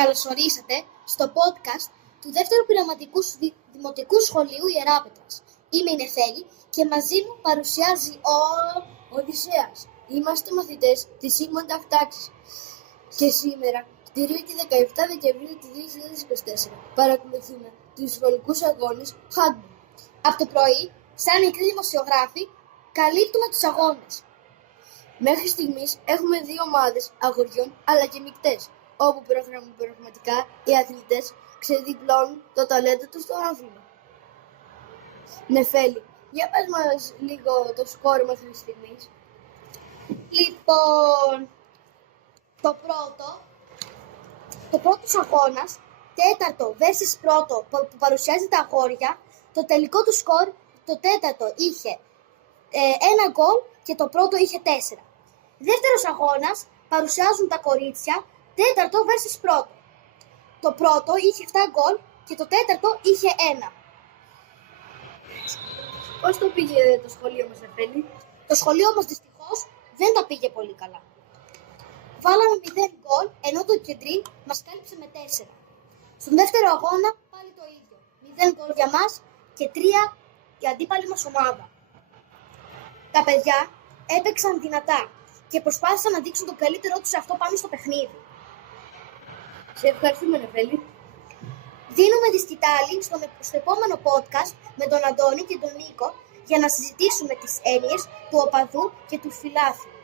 Καλωσορίσατε στο podcast του δεύτερου πειραματικού δημοτικού σχολείου Ιεράπετρας. Είμαι η Νεφέλη και μαζί μου παρουσιάζει ο Οδυσσέας. Είμαστε μαθητές της ΣΥΓΜΑ τάξης και σήμερα, τη 17 Δεκεμβρίου του 2024, παρακολουθούμε τους σχολικούς αγώνες handball. Από το πρωί, σαν μικροί δημοσιογράφοι, καλύπτουμε τους αγώνες. Μέχρι στιγμής έχουμε δύο ομάδες αγοριών αλλά και μεικτές, όπου προγραμματικά οι αθλητές ξεδιπλώνουν το ταλέντο τους στο άθλημα. Νεφέλη, για πες μας λίγο το σκόρ μέχρι στιγμής. Λοιπόν, το πρώτος αγώνας, τέταρτο versus πρώτο που παρουσιάζει τα αγόρια, το τελικό του σκορ, το τέταρτο είχε ένα γκολ και το πρώτο είχε 4. Δεύτερος αγώνας παρουσιάζουν τα κορίτσια, τέταρτο versus πρώτο. Το πρώτο είχε 7 γκολ και το τέταρτο είχε 1. Πώς το πήγε το σχολείο μας, Νεφέλη? Το σχολείο μας δυστυχώς δεν τα πήγε πολύ καλά. Βάλαμε 0 γκολ, ενώ το κεντρί μας κάλυψε με 4. Στον δεύτερο αγώνα πάλι το ίδιο. 0 γκολ για μας και 3 η αντίπαλη μας ομάδα. Τα παιδιά έπαιξαν δυνατά και προσπάθησαν να δείξουν το καλύτερό τους αυτό πάνω στο παιχνίδι. Σε ευχαριστούμε, Νεφέλη. Δίνουμε τη σκητάλη στο επόμενο podcast με τον Αντώνη και τον Νίκο για να συζητήσουμε τις έννοιες του οπαδού και του φιλάθλου.